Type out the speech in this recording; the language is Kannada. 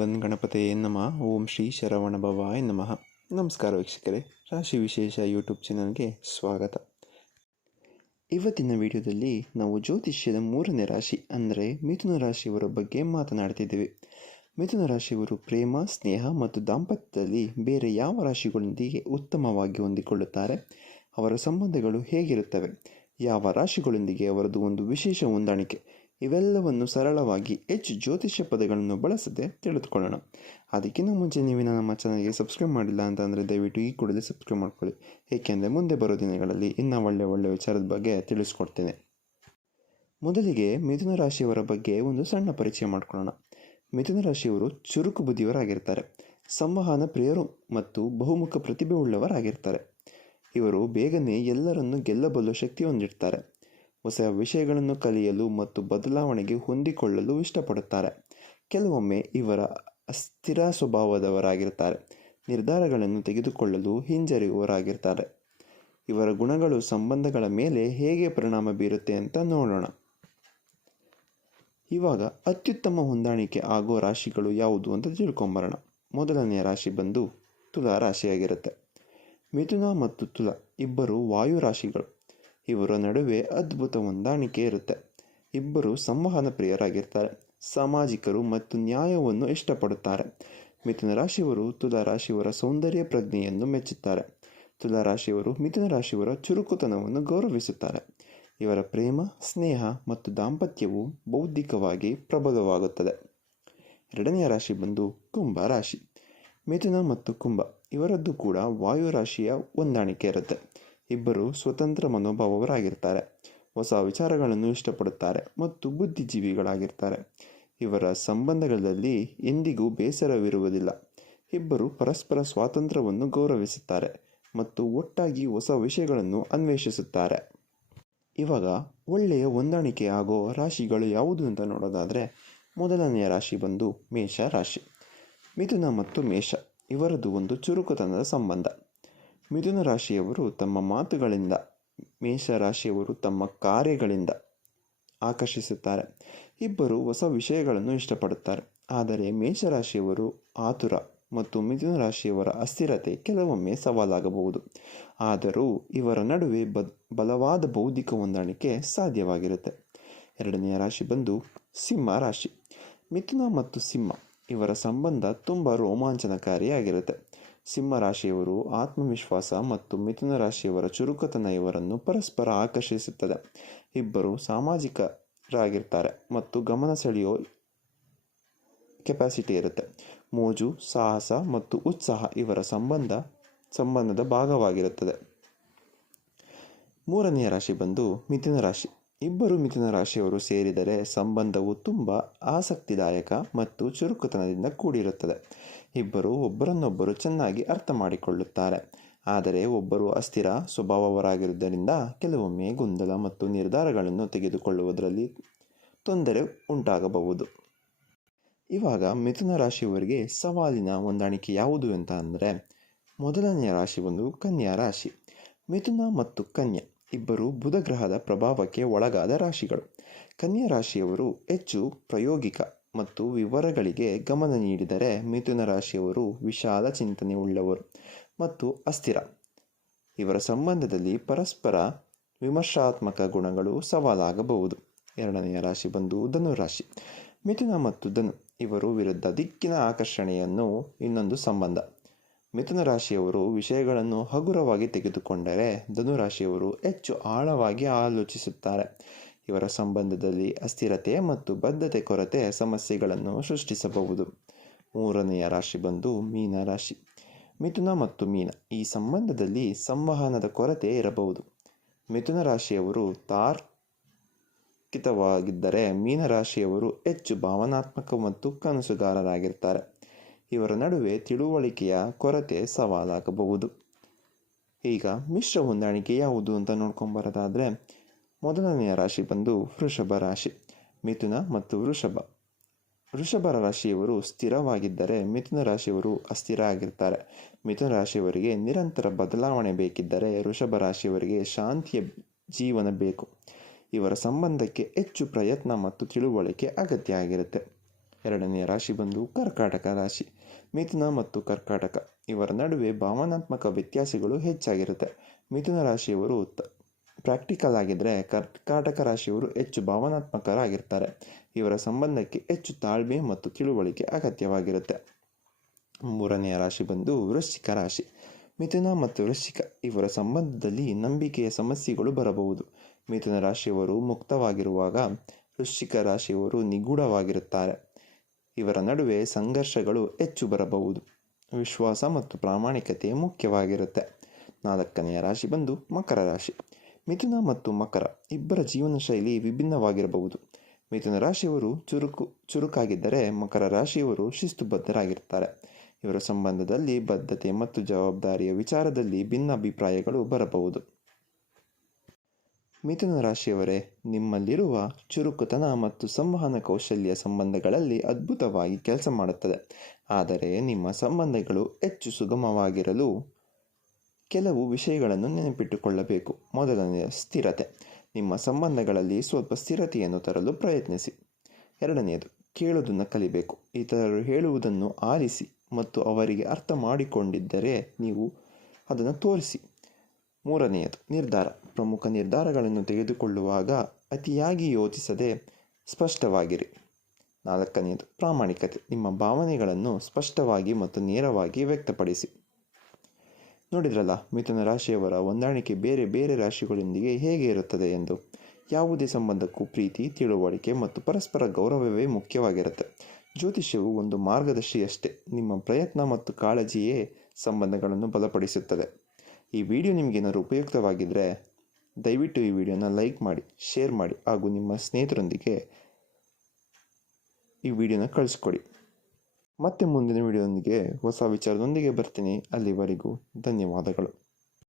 ಗಣಪತಿಯೇ ನಮಃ. ಓಂ ಶ್ರೀ ಶರವಣಭವಾಯ ನಮಃ. ನಮಸ್ಕಾರ ವೀಕ್ಷಕರೇ, ರಾಶಿ ವಿಶೇಷ ಯೂಟ್ಯೂಬ್ ಚಾನಲ್ಗೆ ಸ್ವಾಗತ. ಇವತ್ತಿನ ವಿಡಿಯೋದಲ್ಲಿ ನಾವು ಜ್ಯೋತಿಷ್ಯದ 3ನೇ ರಾಶಿ ಅಂದರೆ ಮಿಥುನ ರಾಶಿಯವರ ಬಗ್ಗೆ ಮಾತನಾಡ್ತಿದ್ದೇವೆ. ಮಿಥುನ ರಾಶಿಯವರು ಪ್ರೇಮ, ಸ್ನೇಹ ಮತ್ತು ದಾಂಪತ್ಯದಲ್ಲಿ ಬೇರೆ ಯಾವ ರಾಶಿಗಳೊಂದಿಗೆ ಉತ್ತಮವಾಗಿ ಹೊಂದಿಕೊಳ್ಳುತ್ತಾರೆ, ಅವರ ಸಂಬಂಧಗಳು ಹೇಗಿರುತ್ತವೆ, ಯಾವ ರಾಶಿಗಳೊಂದಿಗೆ ಅವರದು ಒಂದು ವಿಶೇಷ ಹೊಂದಾಣಿಕೆ, ಇವೆಲ್ಲವನ್ನು ಸರಳವಾಗಿ ಹೆಚ್ಚು ಜ್ಯೋತಿಷ್ಯ ಪದಗಳನ್ನು ಬಳಸದೆ ತಿಳಿದುಕೊಳ್ಳೋಣ. ಅದಕ್ಕಿಂತ ಮುಂಚೆ ನೀವು ನಮ್ಮ ಚಾನಲ್ಗೆ ಸಬ್ಸ್ಕ್ರೈಬ್ ಮಾಡಿಲ್ಲ ಅಂತಂದರೆ ದಯವಿಟ್ಟು ಈ ಕೂಡಲೇ ಸಬ್ಸ್ಕ್ರೈಬ್ ಮಾಡ್ಕೊಳ್ಳಿ, ಏಕೆಂದರೆ ಮುಂದೆ ಬರೋ ದಿನಗಳಲ್ಲಿ ಇನ್ನೂ ಒಳ್ಳೆಯ ವಿಚಾರದ ಬಗ್ಗೆ ತಿಳಿಸ್ಕೊಡ್ತೇನೆ. ಮೊದಲಿಗೆ ಮಿಥುನ ರಾಶಿಯವರ ಬಗ್ಗೆ ಒಂದು ಸಣ್ಣ ಪರಿಚಯ ಮಾಡ್ಕೊಳ್ಳೋಣ. ಮಿಥುನ ರಾಶಿಯವರು ಚುರುಕು ಬುದ್ಧಿಯವರಾಗಿರ್ತಾರೆ, ಸಂವಹನ ಪ್ರಿಯರು ಮತ್ತು ಬಹುಮುಖ ಪ್ರತಿಭೆ ಉಳ್ಳವರಾಗಿರ್ತಾರೆ. ಇವರು ಬೇಗನೆ ಎಲ್ಲರನ್ನು ಗೆಲ್ಲಬಲ್ಲ ಶಕ್ತಿ ಹೊಂದಿರ್ತಾರೆ. ಹೊಸ ವಿಷಯಗಳನ್ನು ಕಲಿಯಲು ಮತ್ತು ಬದಲಾವಣೆಗೆ ಹೊಂದಿಕೊಳ್ಳಲು ಇಷ್ಟಪಡುತ್ತಾರೆ. ಕೆಲವೊಮ್ಮೆ ಇವರ ಅಸ್ಥಿರ ಸ್ವಭಾವದವರಾಗಿರ್ತಾರೆ, ನಿರ್ಧಾರಗಳನ್ನು ತೆಗೆದುಕೊಳ್ಳಲು ಹಿಂಜರಿಯುವವರಾಗಿರ್ತಾರೆ. ಇವರ ಗುಣಗಳು ಸಂಬಂಧಗಳ ಮೇಲೆ ಹೇಗೆ ಪರಿಣಾಮ ಬೀರುತ್ತೆ ಅಂತ ನೋಡೋಣ. ಇವಾಗ ಅತ್ಯುತ್ತಮ ಹೊಂದಾಣಿಕೆ ಆಗೋ ರಾಶಿಗಳು ಯಾವುದು ಅಂತ ತಿಳ್ಕೊಂಬರೋಣ. ಮೊದಲನೆಯ ರಾಶಿ ಬಂದು ತುಲಾ ರಾಶಿಯಾಗಿರುತ್ತೆ. ಮಿಥುನ ಮತ್ತು ತುಲಾ ಇಬ್ಬರು ವಾಯು ರಾಶಿಗಳು. ಇವರ ನಡುವೆ ಅದ್ಭುತ ಹೊಂದಾಣಿಕೆ ಇರುತ್ತೆ. ಇಬ್ಬರು ಸಂವಹನ ಪ್ರಿಯರಾಗಿರ್ತಾರೆ, ಸಾಮಾಜಿಕರು ಮತ್ತು ನ್ಯಾಯವನ್ನು ಇಷ್ಟಪಡುತ್ತಾರೆ. ಮಿಥುನ ರಾಶಿಯವರು ತುಲಾ ರಾಶಿಯವರ ಸೌಂದರ್ಯ ಪ್ರಜ್ಞೆಯನ್ನು ಮೆಚ್ಚುತ್ತಾರೆ. ತುಲಾ ರಾಶಿಯವರು ಮಿಥುನ ರಾಶಿಯವರ ಚುರುಕುತನವನ್ನು ಗೌರವಿಸುತ್ತಾರೆ. ಇವರ ಪ್ರೇಮ, ಸ್ನೇಹ ಮತ್ತು ದಾಂಪತ್ಯವು ಬೌದ್ಧಿಕವಾಗಿ ಪ್ರಬಲವಾಗುತ್ತದೆ. ಎರಡನೆಯ ರಾಶಿ ಬಂದು ಕುಂಭ ರಾಶಿ. ಮಿಥುನ ಮತ್ತು ಕುಂಭ ಇವರದ್ದು ಕೂಡ ವಾಯು ರಾಶಿಯ ಹೊಂದಾಣಿಕೆ ಇರುತ್ತೆ. ಇಬ್ಬರು ಸ್ವತಂತ್ರ ಮನೋಭಾವವರಾಗಿರ್ತಾರೆ, ಹೊಸ ವಿಚಾರಗಳನ್ನು ಇಷ್ಟಪಡುತ್ತಾರೆ ಮತ್ತು ಬುದ್ಧಿಜೀವಿಗಳಾಗಿರ್ತಾರೆ. ಇವರ ಸಂಬಂಧಗಳಲ್ಲಿ ಎಂದಿಗೂ ಬೇಸರವಿರುವುದಿಲ್ಲ. ಇಬ್ಬರು ಪರಸ್ಪರ ಸ್ವಾತಂತ್ರ್ಯವನ್ನು ಗೌರವಿಸುತ್ತಾರೆ ಮತ್ತು ಒಟ್ಟಾಗಿ ಹೊಸ ವಿಷಯಗಳನ್ನು ಅನ್ವೇಷಿಸುತ್ತಾರೆ. ಇವಾಗ ಒಳ್ಳೆಯ ಹೊಂದಾಣಿಕೆ ಆಗೋ ರಾಶಿಗಳು ಯಾವುದು ಅಂತ ನೋಡೋದಾದರೆ, ಮೊದಲನೆಯ ರಾಶಿ ಬಂದು ಮೇಷ ರಾಶಿ. ಮಿಥುನ ಮತ್ತು ಮೇಷ ಇವರದು ಒಂದು ಚುರುಕುತನದ ಸಂಬಂಧ. ಮಿಥುನ ರಾಶಿಯವರು ತಮ್ಮ ಮಾತುಗಳಿಂದ, ಮೇಷ ರಾಶಿಯವರು ತಮ್ಮ ಕಾರ್ಯಗಳಿಂದ ಆಕರ್ಷಿಸುತ್ತಾರೆ. ಇಬ್ಬರು ಹೊಸ ವಿಷಯಗಳನ್ನು ಇಷ್ಟಪಡುತ್ತಾರೆ. ಆದರೆ ಮೇಷರಾಶಿಯವರು ಆತುರ ಮತ್ತು ಮಿಥುನ ರಾಶಿಯವರ ಅಸ್ಥಿರತೆ ಕೆಲವೊಮ್ಮೆ ಸವಾಲಾಗಬಹುದು. ಆದರೂ ಇವರ ನಡುವೆ ಬಲವಾದ ಬೌದ್ಧಿಕ ಹೊಂದಾಣಿಕೆ ಸಾಧ್ಯವಾಗಿರುತ್ತೆ. ಎರಡನೆಯ ರಾಶಿ ಬಂದು ಸಿಂಹ ರಾಶಿ. ಮಿಥುನ ಮತ್ತು ಸಿಂಹ ಇವರ ಸಂಬಂಧ ತುಂಬ ರೋಮಾಂಚನಕಾರಿಯಾಗಿರುತ್ತೆ. ಸಿಂಹ ರಾಶಿಯವರು ಆತ್ಮವಿಶ್ವಾಸ ಮತ್ತು ಮಿಥುನ ರಾಶಿಯವರ ಚುರುಕುತನ ಇವರನ್ನು ಪರಸ್ಪರ ಆಕರ್ಷಿಸುತ್ತದೆ. ಇಬ್ಬರು ಸಾಮಾಜಿಕರಾಗಿರ್ತಾರೆ ಮತ್ತು ಗಮನ ಸೆಳೆಯೋ ಕೆಪಾಸಿಟಿ ಇರುತ್ತೆ. ಮೋಜು, ಸಾಹಸ ಮತ್ತು ಉತ್ಸಾಹ ಇವರ ಸಂಬಂಧದ ಭಾಗವಾಗಿರುತ್ತದೆ. ಮೂರನೆಯ ರಾಶಿ ಬಂದು ಮಿಥುನ ರಾಶಿ. ಇಬ್ಬರು ಮಿಥುನ ರಾಶಿಯವರು ಸೇರಿದರೆ ಸಂಬಂಧವು ತುಂಬ ಆಸಕ್ತಿದಾಯಕ ಮತ್ತು ಚುರುಕುತನದಿಂದ ಕೂಡಿರುತ್ತದೆ. ಇಬ್ಬರು ಒಬ್ಬರನ್ನೊಬ್ಬರು ಚೆನ್ನಾಗಿ ಅರ್ಥ ಮಾಡಿಕೊಳ್ಳುತ್ತಾರೆ. ಆದರೆ ಒಬ್ಬರು ಅಸ್ಥಿರ ಸ್ವಭಾವವರಾಗಿರುವುದರಿಂದ ಕೆಲವೊಮ್ಮೆ ಗೊಂದಲ ಮತ್ತು ನಿರ್ಧಾರಗಳನ್ನು ತೆಗೆದುಕೊಳ್ಳುವುದರಲ್ಲಿ ತೊಂದರೆ ಉಂಟಾಗಬಹುದು. ಇವಾಗ ಮಿಥುನ ರಾಶಿಯವರಿಗೆ ಸವಾಲಿನ ಹೊಂದಾಣಿಕೆ ಯಾವುದು ಅಂತ ಅಂದರೆ, ಮೊದಲನೆಯ ರಾಶಿ ಬಂದು ಕನ್ಯಾ ರಾಶಿ. ಮಿಥುನ ಮತ್ತು ಕನ್ಯಾ ಇಬ್ಬರು ಬುಧ ಗ್ರಹದ ಪ್ರಭಾವಕ್ಕೆ ಒಳಗಾದ ರಾಶಿಗಳು. ಕನ್ಯಾ ರಾಶಿಯವರು ಹೆಚ್ಚು ಪ್ರಾಯೋಗಿಕ ಮತ್ತು ವಿವರಗಳಿಗೆ ಗಮನ ನೀಡಿದರೆ, ಮಿಥುನ ರಾಶಿಯವರು ವಿಶಾಲ ಚಿಂತನೆ ಉಳ್ಳವರು ಮತ್ತು ಅಸ್ಥಿರ. ಇವರ ಸಂಬಂಧದಲ್ಲಿ ಪರಸ್ಪರ ವಿಮರ್ಶಾತ್ಮಕ ಗುಣಗಳು ಸವಾಲಾಗಬಹುದು. ಎರಡನೆಯ ರಾಶಿ ಬಂದು ಧನುರಾಶಿ. ಮಿಥುನ ಮತ್ತು ಧನು ಇವರು ವಿರುದ್ಧ ದಿಕ್ಕಿನ ಆಕರ್ಷಣೆಯನ್ನು ಇನ್ನೊಂದು ಸಂಬಂಧ. ಮಿಥುನ ರಾಶಿಯವರು ವಿಷಯಗಳನ್ನು ಹಗುರವಾಗಿ ತೆಗೆದುಕೊಂಡರೆ, ಧನುರಾಶಿಯವರು ಹೆಚ್ಚು ಆಳವಾಗಿ ಆಲೋಚಿಸುತ್ತಾರೆ. ಇವರ ಸಂಬಂಧದಲ್ಲಿ ಅಸ್ಥಿರತೆ ಮತ್ತು ಬದ್ಧತೆ ಕೊರತೆ ಸಮಸ್ಯೆಗಳನ್ನು ಸೃಷ್ಟಿಸಬಹುದು. ಮೂರನೆಯ ರಾಶಿ ಬಂದು ಮೀನ ರಾಶಿ. ಮಿಥುನ ಮತ್ತು ಮೀನ ಈ ಸಂಬಂಧದಲ್ಲಿ ಸಂವಹನದ ಕೊರತೆ ಇರಬಹುದು. ಮಿಥುನ ರಾಶಿಯವರು ತಾರ್ಕಿಕವಾಗಿದ್ದರೆ, ಮೀನರಾಶಿಯವರು ಹೆಚ್ಚು ಭಾವನಾತ್ಮಕ ಮತ್ತು ಕನಸುಗಾರರಾಗಿರ್ತಾರೆ. ಇವರ ನಡುವೆ ತಿಳುವಳಿಕೆಯ ಕೊರತೆ ಸವಾಲಾಗಬಹುದು. ಈಗ ಮಿಶ್ರ ಹೊಂದಾಣಿಕೆ ಯಾವುದು ಅಂತ ನೋಡ್ಕೊಂಬರೋದಾದರೆ, ಮೊದಲನೆಯ ರಾಶಿ ಬಂದು ವೃಷಭ ರಾಶಿ. ಮಿಥುನ ಮತ್ತು ವೃಷಭ ರಾಶಿಯವರು ಸ್ಥಿರವಾಗಿದ್ದರೆ, ಮಿಥುನ ರಾಶಿಯವರು ಅಸ್ಥಿರ ಆಗಿರ್ತಾರೆ. ಮಿಥುನ ರಾಶಿಯವರಿಗೆ ನಿರಂತರ ಬದಲಾವಣೆ ಬೇಕಿದ್ದರೆ, ವೃಷಭ ರಾಶಿಯವರಿಗೆ ಶಾಂತಿಯ ಜೀವನ ಬೇಕು. ಇವರ ಸಂಬಂಧಕ್ಕೆ ಹೆಚ್ಚು ಪ್ರಯತ್ನ ಮತ್ತು ತಿಳುವಳಿಕೆ ಅಗತ್ಯ ಆಗಿರುತ್ತೆ. ಎರಡನೆಯ ರಾಶಿ ಬಂದು ಕರ್ಕಾಟಕ ರಾಶಿ. ಮಿಥುನ ಮತ್ತು ಕರ್ಕಾಟಕ ಇವರ ನಡುವೆ ಭಾವನಾತ್ಮಕ ವ್ಯತ್ಯಾಸಗಳು ಹೆಚ್ಚಾಗಿರುತ್ತೆ. ಮಿಥುನ ರಾಶಿಯವರು ಪ್ರಾಕ್ಟಿಕಲ್ ಆಗಿದ್ದರೆ ಕರ್ಕಾಟಕ ರಾಶಿಯವರು ಹೆಚ್ಚು ಭಾವನಾತ್ಮಕರಾಗಿರ್ತಾರೆ. ಇವರ ಸಂಬಂಧಕ್ಕೆ ಹೆಚ್ಚು ತಾಳ್ಮೆ ಮತ್ತು ತಿಳುವಳಿಕೆ ಅಗತ್ಯವಾಗಿರುತ್ತೆ. ಮೂರನೆಯ ರಾಶಿ ಬಂದು ವೃಶ್ಚಿಕ ರಾಶಿ. ಮಿಥುನ ಮತ್ತು ವೃಶ್ಚಿಕ ಇವರ ಸಂಬಂಧದಲ್ಲಿ ನಂಬಿಕೆಯ ಸಮಸ್ಯೆಗಳು ಬರಬಹುದು. ಮಿಥುನ ರಾಶಿಯವರು ಮುಕ್ತವಾಗಿರುವಾಗ ವೃಶ್ಚಿಕ ರಾಶಿಯವರು ನಿಗೂಢವಾಗಿರುತ್ತಾರೆ. ಇವರ ನಡುವೆ ಸಂಘರ್ಷಗಳು ಹೆಚ್ಚು ಬರಬಹುದು. ವಿಶ್ವಾಸ ಮತ್ತು ಪ್ರಾಮಾಣಿಕತೆ ಮುಖ್ಯವಾಗಿರುತ್ತೆ. ನಾಲ್ಕನೆಯ ರಾಶಿ ಬಂದು ಮಕರ ರಾಶಿ. ಮಿಥುನ ಮತ್ತು ಮಕರ ಇಬ್ಬರ ಜೀವನ ಶೈಲಿ ವಿಭಿನ್ನವಾಗಿರಬಹುದು. ಮಿಥುನ ರಾಶಿಯವರು ಚುರುಕಾಗಿದ್ದರೆ ಮಕರ ರಾಶಿಯವರು ಶಿಸ್ತುಬದ್ಧರಾಗಿರ್ತಾರೆ. ಇವರ ಸಂಬಂಧದಲ್ಲಿ ಬದ್ಧತೆ ಮತ್ತು ಜವಾಬ್ದಾರಿಯ ವಿಚಾರದಲ್ಲಿ ಭಿನ್ನಾಭಿಪ್ರಾಯಗಳು ಬರಬಹುದು. ಮಿಥುನ ರಾಶಿಯವರೇ, ನಿಮ್ಮಲ್ಲಿರುವ ಚುರುಕುತನ ಮತ್ತು ಸಂವಹನ ಕೌಶಲ್ಯ ಸಂಬಂಧಗಳಲ್ಲಿ ಅದ್ಭುತವಾಗಿ ಕೆಲಸ ಮಾಡುತ್ತದೆ. ಆದರೆ ನಿಮ್ಮ ಸಂಬಂಧಗಳು ಹೆಚ್ಚು ಸುಗಮವಾಗಿರಲು ಕೆಲವು ವಿಷಯಗಳನ್ನು ನೆನಪಿಟ್ಟುಕೊಳ್ಳಬೇಕು. ಮೊದಲನೆಯ ಸ್ಥಿರತೆ. ನಿಮ್ಮ ಸಂಬಂಧಗಳಲ್ಲಿ ಸ್ವಲ್ಪ ಸ್ಥಿರತೆಯನ್ನು ತರಲು ಪ್ರಯತ್ನಿಸಿ. ಎರಡನೆಯದು ಕೇಳುವುದನ್ನು ಕಲಿಬೇಕು. ಇತರರು ಹೇಳುವುದನ್ನು ಆಲಿಸಿ ಮತ್ತು ಅವರಿಗೆ ಅರ್ಥ ಮಾಡಿಕೊಂಡಿದ್ದರೆ ನೀವು ಅದನ್ನು ತೋರಿಸಿ. ಮೂರನೆಯದು ನಿರ್ಧಾರ. ಪ್ರಮುಖ ನಿರ್ಧಾರಗಳನ್ನು ತೆಗೆದುಕೊಳ್ಳುವಾಗ ಅತಿಯಾಗಿ ಯೋಚಿಸದೆ ಸ್ಪಷ್ಟವಾಗಿರಿ. ನಾಲ್ಕನೆಯದು ಪ್ರಾಮಾಣಿಕತೆ. ನಿಮ್ಮ ಭಾವನೆಗಳನ್ನು ಸ್ಪಷ್ಟವಾಗಿ ಮತ್ತು ನೇರವಾಗಿ ವ್ಯಕ್ತಪಡಿಸಿ. ನೋಡಿದ್ರಲ್ಲ, ಮಿಥುನ ರಾಶಿಯವರ ಹೊಂದಾಣಿಕೆ ಬೇರೆ ಬೇರೆ ರಾಶಿಗಳೊಂದಿಗೆ ಹೇಗೆ ಇರುತ್ತದೆ ಎಂದು. ಯಾವುದೇ ಸಂಬಂಧಕ್ಕೂ ಪ್ರೀತಿ, ತಿಳುವಳಿಕೆ ಮತ್ತು ಪರಸ್ಪರ ಗೌರವವೇ ಮುಖ್ಯವಾಗಿರುತ್ತೆ. ಜ್ಯೋತಿಷ್ಯವು ಒಂದು ಮಾರ್ಗದರ್ಶಿಯಷ್ಟೇ. ನಿಮ್ಮ ಪ್ರಯತ್ನ ಮತ್ತು ಕಾಳಜಿಯೇ ಸಂಬಂಧಗಳನ್ನು ಬಲಪಡಿಸುತ್ತದೆ. ಈ ವಿಡಿಯೋ ನಿಮಗೇನಾದರೂ ಉಪಯುಕ್ತವಾಗಿದ್ದರೆ ದಯವಿಟ್ಟು ಈ ವಿಡಿಯೋನ ಲೈಕ್ ಮಾಡಿ, ಶೇರ್ ಮಾಡಿ ಹಾಗೂ ನಿಮ್ಮ ಸ್ನೇಹಿತರೊಂದಿಗೆ ಈ ವಿಡಿಯೋನ ಕಳಿಸ್ಕೊಡಿ. ಮತ್ತೆ ಮುಂದಿನ ವಿಡಿಯೋದೊಂದಿಗೆ ಹೊಸ ವಿಚಾರದೊಂದಿಗೆ ಬರ್ತೀನಿ. ಅಲ್ಲಿವರೆಗೂ ಧನ್ಯವಾದಗಳು.